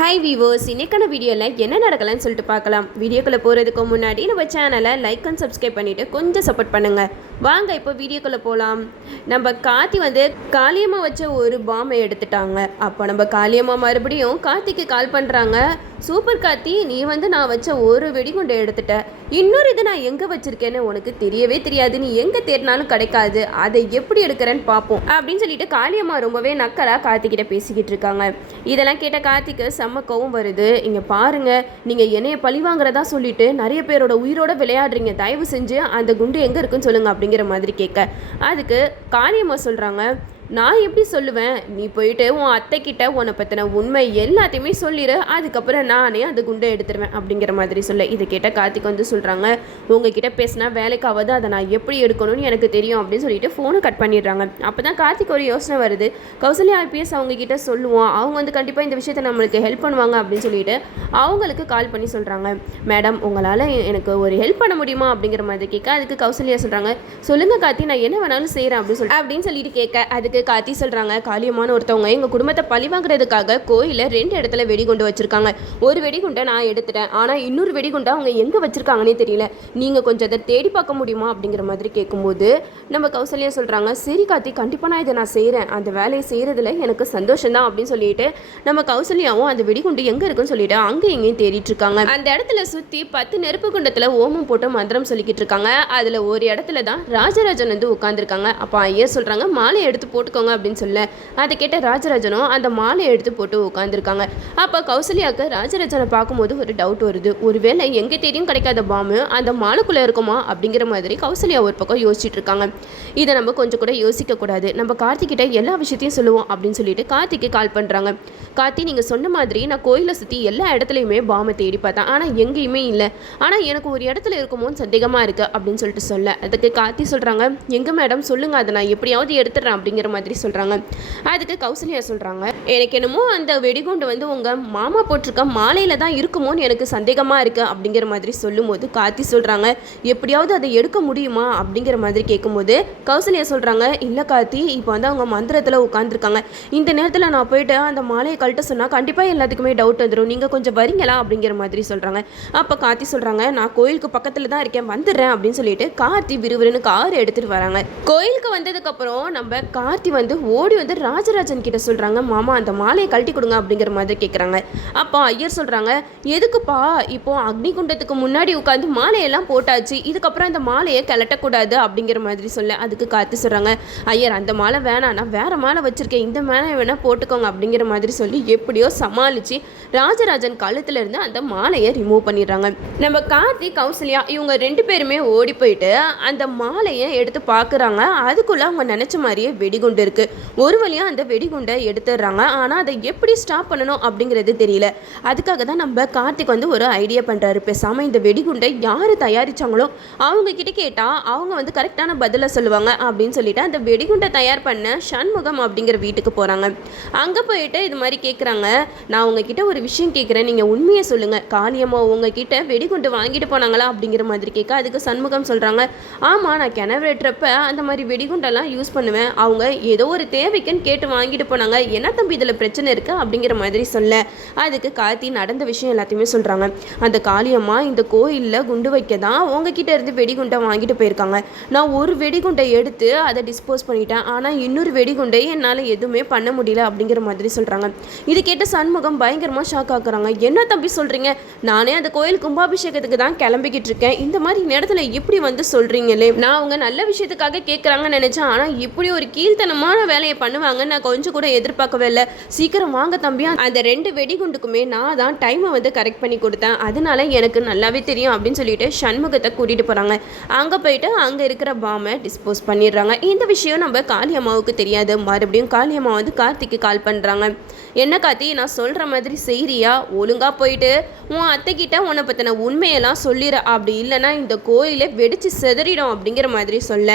Hi விவோஸ் இன்னைக்கான வீடியோவில் என்ன நடக்கலாம்னு சொல்லிட்டு பார்க்கலாம். வீடியோக்குள்ளே போகிறதுக்கு முன்னாடி நம்ம சேனலை லைக் அண்ட் சப்ஸ்கிரைப் பண்ணிவிட்டு கொஞ்சம் சப்போர்ட் பண்ணுங்கள் வாங்க இப்போ வீடியோக்குள்ளே போகலாம் நம்ம கார்த்தி வந்து காளியம்மா வச்ச ஒரு பாம்பை எடுத்துட்டாங்க. அப்போ நம்ம காளியம்மா மறுபடியும் கார்த்திக்கு கால் பண்ணுறாங்க சூப்பர் கார்த்தி நீ வந்து நான் வச்ச ஒரு வெடிகுண்டை எடுத்துட்ட. இன்னொரு இது நான் எங்கே வச்சுருக்கேன்னு உனக்கு தெரியவே தெரியாது. நீ எங்கே தேடினாலும் கிடைக்காது. அதை எப்படி எடுக்கிறேன்னு பார்ப்போம். அப்படின்னு சொல்லிட்டு காளியம்மா ரொம்பவே நக்கலாக கார்த்திகிட்ட பேசிக்கிட்டு இருக்காங்க. இதெல்லாம் கேட்ட கார்த்திக்கு செம்ம கோவம் வருது. இங்கே பாருங்க நீங்கள் என்னைய பழி வாங்குறதா சொல்லிட்டு நிறைய பேரோட உயிரோட விளையாடுறீங்க. தயவு செஞ்சு அந்த குண்டு எங்கே இருக்குன்னு சொல்லுங்க அப்படிங்கிற மாதிரி கேட்க. அதுக்கு காளியம்மா சொல்கிறாங்க நான் எப்படி சொல்லுவேன்? நீ போயிட்டு உன் அத்தைக்கிட்ட உன்னை பற்றின உண்மை எல்லாத்தையுமே சொல்லிடு அதுக்கப்புறம் நானே அந்த குண்டை எடுத்துருவேன் அப்படிங்கிற மாதிரி சொல்ல. இதை கேட்ட கார்த்திக் வந்து சொல்கிறாங்க உங்ககிட்ட பேசினா வேலைக்காவது அதை நான் எப்படி எடுக்கணும்னு எனக்கு தெரியும் அப்படின்னு சொல்லிட்டு ஃபோனை கட் பண்ணிடுறாங்க. அப்போ தான் கார்த்திக் ஒரு யோசனை வருது. கௌசல்யா ஐபிஎஸ் அவங்கக்கிட்ட சொல்லுவோம். அவங்க வந்து கண்டிப்பாக இந்த விஷயத்தை நம்மளுக்கு ஹெல்ப் பண்ணுவாங்க அப்படின்னு சொல்லிட்டு அவங்களுக்கு கால் பண்ணி சொல்கிறாங்க மேடம் உங்களால் எனக்கு ஒரு ஹெல்ப் பண்ண முடியுமா? அப்படிங்கிற மாதிரி கேட்க அதுக்கு கௌசல்யா சொல்கிறாங்க சொல்லுங்கள் கார்த்தி நான் என்ன வேணாலும் செய்கிறேன் அப்படின்னு சொல்லி அப்படின்னு சொல்லிட்டு கேட்க அதுக்கு காத்தி சொல்கிறாங்க காளியம்மான்னு ஒருத்தவங்க எங்கள் குடும்பத்தை பழி வாங்குறதுக்காக கோயிலில் ரெண்டு இடத்துல வெடிகுண்டு வச்சுருக்காங்க. ஒரு வெடிகுண்டை நான் எடுத்துட்டேன் ஆனால் இன்னொரு வெடிகுண்டை அவங்க எங்கே வச்சுருக்காங்கன்னே தெரியல. நீங்கள் கொஞ்சம் அதை தேடி பார்க்க முடியுமா அப்படிங்கிற மாதிரி கேட்கும்போது நம்ம கௌசல்யா சொல்கிறாங்க சரி காத்தி கண்டிப்பாக நான் இதை நான் செய்கிறேன் அந்த வேலையை செய்கிறதுல எனக்கு சந்தோஷம் தான் அப்படின்னு சொல்லிட்டு நம்ம கௌசல்யாவும் அந்த வெடிகுண்டு எங்கே இருக்குன்னு சொல்லிட்டு அங்கே எங்கேயும் தேடிட்டு இருக்காங்க. அந்த இடத்துல சுற்றி பத்து நெருப்பு குண்டத்தில் ஓமம் போட்டு மந்திரம் சொல்லிக்கிட்டு இருக்காங்க. அதில் ஒரு இடத்துல தான் ராஜராஜன் வந்து உட்காந்துருக்காங்க அப்போ ஐயர் சொல்கிறாங்க மாலை எடுத்து போட்டு போட்டுக்கோங்க அப்படின்னு சொல்ல அதை கேட்ட ராஜராஜனும் அந்த மாலையை எடுத்து போட்டு உட்காந்துருக்காங்க அப்போ கௌசல்யாவுக்கு ராஜராஜனை பார்க்கும்போது ஒரு டவுட் வருது. ஒருவேளை எங்கே தெரியும் கிடைக்காத பாம்பு அந்த மாலுக்குள்ளே இருக்குமா அப்படிங்கிற மாதிரி கௌசல்யா ஒரு பக்கம் யோசிச்சுட்டு இருக்காங்க. இதை நம்ம கொஞ்சம் கூட யோசிக்க கூடாது. நம்ம கார்த்திகிட்ட எல்லா விஷயத்தையும் சொல்லுவோம் அப்படின்னு சொல்லிட்டு கார்த்திக்கு கால் பண்ணுறாங்க கார்த்தி நீங்கள் சொன்ன மாதிரி நான் கோயிலை சுற்றி எல்லா இடத்துலையுமே பாம்பை தேடி பார்த்தேன். ஆனால் எங்கேயுமே இல்லை. ஆனால் எனக்கு ஒரு இடத்துல இருக்குமோன்னு சந்தேகமாக இருக்குது அப்படின்னு சொல்லிட்டு சொல்ல. அதுக்கு கார்த்தி சொல்கிறாங்க எங்கே மேடம் சொல்லுங்கள் அதை நான் எப்படியாவது எடுத்துடுறேன் அப்படிங்கிற மாதிரி சொல்கிறாங்க அதுக்கு கௌசல்யா சொல்கிறாங்க எனக்கு என்னமோ அந்த வெடிகுண்டு வந்து உங்கள் மாமா போட்டிருக்க மாலையில் தான் இருக்குமோன்னு எனக்கு சந்தேகமாக இருக்குது அப்படிங்கிற மாதிரி சொல்லும்போது கார்த்தி சொல்கிறாங்க எப்படியாவது அதை எடுக்க முடியுமா? அப்படிங்கிற மாதிரி கேட்கும்போது கௌசல்யா சொல்கிறாங்க இல்லை கார்த்தி இப்போ வந்து அவங்க மந்திரத்தில் உட்காந்துருக்காங்க இந்த நேரத்தில் நான் போயிட்டு அந்த மாலையை கழட்ட சொன்னால் கண்டிப்பாக எல்லாத்துக்குமே டவுட் வந்துடும் நீங்கள் கொஞ்சம் வரீங்களா? அப்படிங்கிற மாதிரி சொல்கிறாங்க அப்போ கார்த்தி சொல்கிறாங்க நான் கோயிலுக்கு பக்கத்தில் தான் இருக்கேன் வந்துடுறேன் அப்படின்னு சொல்லிட்டு கார்த்தி விறுவிறுன்னு கார் எடுத்துகிட்டு வராங்க. கோயிலுக்கு வந்ததுக்கப்புறம் நம்ம பார்வதி வந்து ஓடி வந்து ராஜராஜன் கிட்ட சொல்கிறாங்க மாமா அந்த மாலையை கழட்டி கொடுங்க அப்படிங்கிற மாதிரி கேட்குறாங்க அப்போ ஐயர் சொல்கிறாங்க எதுக்குப்பா இப்போ அக்னிகுண்டத்துக்கு முன்னாடி உட்காந்து மாலையெல்லாம் போட்டாச்சு இதுக்கப்புறம் அந்த மாலையை கிளட்டக்கூடாது அப்படிங்கிற மாதிரி சொல்ல அதுக்கு காத்து சொல்கிறாங்க ஐயர் அந்த மாலை வேணாம் நான் வேறு மாலை வச்சிருக்கேன் இந்த மாலை வேணால் போட்டுக்கோங்க அப்படிங்கிற மாதிரி சொல்லி எப்படியோ சமாளித்து ராஜராஜன் கழுத்துல இருந்து அந்த மாலையை ரிமூவ் பண்ணிடுறாங்க. நம்ம கார்த்தி கௌசல்யா இவங்க ரெண்டு பேருமே ஓடி போயிட்டு அந்த மாலையை எடுத்து பார்க்குறாங்க அதுக்குள்ளே அவங்க நினச்ச மாதிரியே வெடிகுண்டு இருக்கு. ஒரு வழியாக அந்த வெடிகுண்டை எடுத்துடுறாங்க. ஆனால் அதை எப்படி ஸ்டாப் பண்ணணும் அப்படிங்கிறது தெரியல. அதுக்காக தான் நம்ம கார்த்திக் வந்து ஒரு ஐடியா பண்ணுறாரு பேசாமல் இந்த வெடிகுண்டை யார் தயாரிச்சாங்களோ அவங்க கிட்ட கேட்டால் அவங்க வந்து கரெக்டான பதிலை சொல்லுவாங்க அப்படின்னு சொல்லிட்டு அந்த வெடிகுண்டை தயார் பண்ண சண்முகம் அப்படிங்கிற வீட்டுக்கு போகிறாங்க அங்கே போயிட்டு இது மாதிரி கேட்குறாங்க நான் உங்ககிட்ட ஒரு விஷயம் கேட்குறேன் நீங்கள் உண்மையை சொல்லுங்கள் காளியம்மா உங்ககிட்ட வெடிகுண்டு வாங்கிட்டு போனாங்களா அப்படிங்கிற மாதிரி கேட்க அதுக்கு சண்முகம் சொல்கிறாங்க ஆமாம் நான் கிணறு வெட்டுறப்ப அந்த மாதிரி வெடிகுண்டெல்லாம் யூஸ் பண்ணுவேன். அவங்க ஏதோ ஒரு தேவைக்குன்னு கேட்டு வாங்கிட்டு போனாங்க. என்ன தம்பி இதில் பிரச்சனை இருக்குது அப்படிங்கிற மாதிரி சொல்ல. அதுக்கு கார்த்தி நடந்த விஷயம் எல்லாத்தையுமே சொல்கிறாங்க அந்த காளியம்மா இந்த கோயிலில் குண்டு வைக்க தான் உங்ககிட்ட இருந்து வெடிகுண்டை வாங்கிட்டு போயிருக்காங்க. நான் ஒரு வெடிகுண்டை எடுத்து அதை டிஸ்போஸ் பண்ணிட்டேன். ஆனால் இன்னொரு வெடிகுண்டை என்னால் எதுவுமே பண்ண முடியல அப்படிங்கிற மாதிரி சொல்கிறாங்க இது கேட்ட சண்முகம் பயங்கரமாக ஷாக் ஆக்குறாங்க. என்ன தம்பி சொல்கிறீங்க நானே அந்த கோயில் கும்பாபிஷேகத்துக்கு தான் கிளம்பிக்கிட்டு இருக்கேன். இந்த மாதிரி நேரத்தில் இப்படி வந்து சொல்கிறீங்களே நான் அவங்க நல்ல விஷயத்துக்காக கேட்குறாங்கன்னு நினச்சேன். ஆனால் இப்படி ஒரு கீழ்த்தனமான வேலையை பண்ணுவாங்க நான் கொஞ்சம் கூட எதிர்பார்க்கவே இல்லை. சீக்கிரம் வாங்க தம்பி. அந்த ரெண்டு வெடிகுண்டுக்குமே நான் தான் டைமை வந்து கரெக்ட் பண்ணி கொடுத்தேன். அதனால எனக்கு நல்லாவே தெரியும் அப்படின்னு சொல்லிட்டு சண்முகத்தை கூட்டிகிட்டு போகிறாங்க அங்கே போயிட்டு அங்கே இருக்கிற பாமை டிஸ்போஸ் பண்ணிடுறாங்க. இந்த விஷயம் நம்ம காளியம்மாவுக்கு தெரியாது. மறுபடியும் காளியம்மா வந்து கார்த்திக்கு கால் பண்ணுறாங்க என்ன கார்த்தி நான் சொல்கிற மாதிரி செய்கிறியா ஒழுங்காக போயிட்டு உன் அத்தைக்கிட்ட உன்னை பற்றின உண்மையெல்லாம் சொல்லிடு அப்படி இல்லைன்னா இந்த கோயிலே வெடிச்சு செதறிடும் அப்படிங்கிற மாதிரி சொல்ல.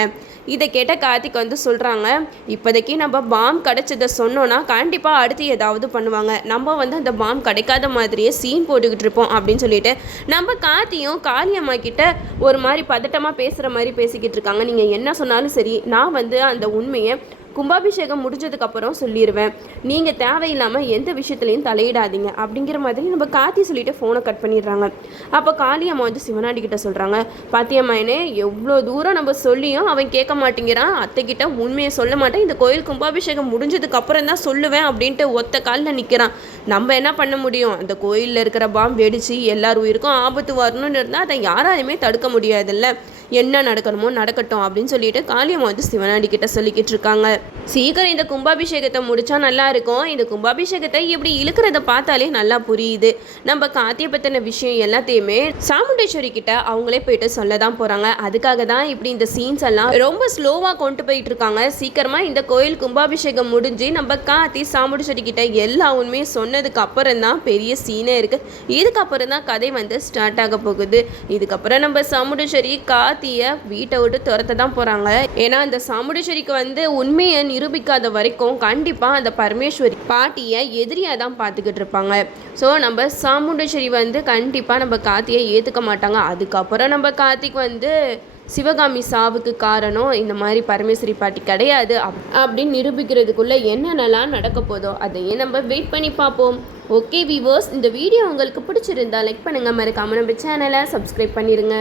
இதை கேட்ட கார்த்திக் வந்து சொல்கிறாங்க இப்போதைக்கு நம்ம பாம் கிடச்சதை சொன்னோன்னா கண்டிப்பாக அடுத்து ஏதாவது பண்ணுவாங்க. நம்ம வந்து அந்த பாம் கிடைக்காத மாதிரியே சீன் போட்டுக்கிட்டு இருப்போம் அப்படின்னு சொல்லிட்டு நம்ம கார்த்தியும் காளியம்மா கிட்ட ஒரு மாதிரி பதட்டமாக பேசுகிற மாதிரி பேசிக்கிட்டு இருக்காங்க. நீங்கள் என்ன சொன்னாலும் சரி நான் வந்து அந்த உண்மையை கும்பாபிஷேகம் முடிஞ்சதுக்கப்புறம் சொல்லிடுவேன் நீங்கள் தேவையில்லாமல் எந்த விஷயத்துலையும் தலையிடாதீங்க. அப்படிங்கிற மாதிரி நம்ம கார்த்தி சொல்லிட்டு ஃபோனை கட் பண்ணிடுறாங்க. அப்போ காளியம்மா வந்து சிவனாடி கிட்ட சொல்கிறாங்க பாத்தியம்மாயனே எவ்வளோ தூரம் நம்ம சொல்லியும் அவன் கேட்க மாட்டேங்கிறான். அத்தைக்கிட்ட உண்மையை சொல்ல மாட்டேன். இந்த கோயில் கும்பாபிஷேகம் முடிஞ்சதுக்கு அப்புறம் தான் சொல்லுவேன் அப்படின்ட்டு ஒத்த காலில் நிற்கிறான் நம்ம என்ன பண்ண முடியும்? அந்த கோயிலில் இருக்கிற பாம்பு வெடிச்சு எல்லார் உயிருக்கும் ஆபத்து வரணும்னு இருந்தால் அதை யாராலையுமே தடுக்க முடியாதுல்ல. என்ன நடக்கணுமோ நடக்கட்டும் அப்படின்னு சொல்லிட்டு காளியம்மா வந்து சிவனாண்டி கிட்ட சொல்லிக்கிட்டு இருக்காங்க. சீக்கிரம் இந்த கும்பாபிஷேகத்தை முடிச்சா நல்லா இருக்கும். இந்த கும்பாபிஷேகத்தை இப்படி இழுக்கிறத பார்த்தாலே நல்லா புரியுது. நம்ம காத்திய பற்றின விஷயம் எல்லாத்தையுமே சாமுண்டேஸ்வரி கிட்ட அவங்களே போயிட்டு சொல்ல தான் போகிறாங்க அதுக்காக தான் இப்படி இந்த சீன்ஸ் எல்லாம் ரொம்ப ஸ்லோவாக கொண்டு போயிட்டு இருக்காங்க. சீக்கிரமாக இந்த கோயில் கும்பாபிஷேகம் முடிஞ்சு நம்ம காத்தி சாமுண்டேஸ்வரி கிட்ட எல்லா உண்மையும் சொன்னதுக்கு அப்புறம் தான் பெரிய சீனே இருக்கு. இதுக்கப்புறம் தான் கதை வந்து ஸ்டார்ட் ஆக போகுது. இதுக்கப்புறம் நம்ம சாமுண்டேஸ்வரி காத்திய வீட்டை விட்டு துரத்த தான் போகிறாங்க ஏன்னா அந்த சாமுடேஸ்வரிக்கு வந்து உண்மையை நிரூபிக்காத வரைக்கும் கண்டிப்பாக அந்த பரமேஸ்வரி பாட்டியை எதிரியாக தான் பார்த்துக்கிட்டு இருப்பாங்க. ஸோ நம்ம சாமுண்டேஸ்வரி வந்து கண்டிப்பாக நம்ம காத்தியை ஏற்றுக்க மாட்டாங்க. அதுக்கப்புறம் நம்ம கார்த்திக் வந்து சிவகாமி சாவுக்கு காரணம் இந்த மாதிரி பரமேஸ்வரி பாட்டி கிடையாது. அப் அப்படின்னு நிரூபிக்கிறதுக்குள்ளே என்னென்னலாம் நடக்க போதோ அதையே நம்ம வெயிட் பண்ணி பார்ப்போம். ஓகே விவோஸ் இந்த வீடியோ உங்களுக்கு பிடிச்சிருந்தா லைக் பண்ணுங்கள் மறக்காமல் நம்ம சேனலை சப்ஸ்கிரைப் பண்ணிடுங்க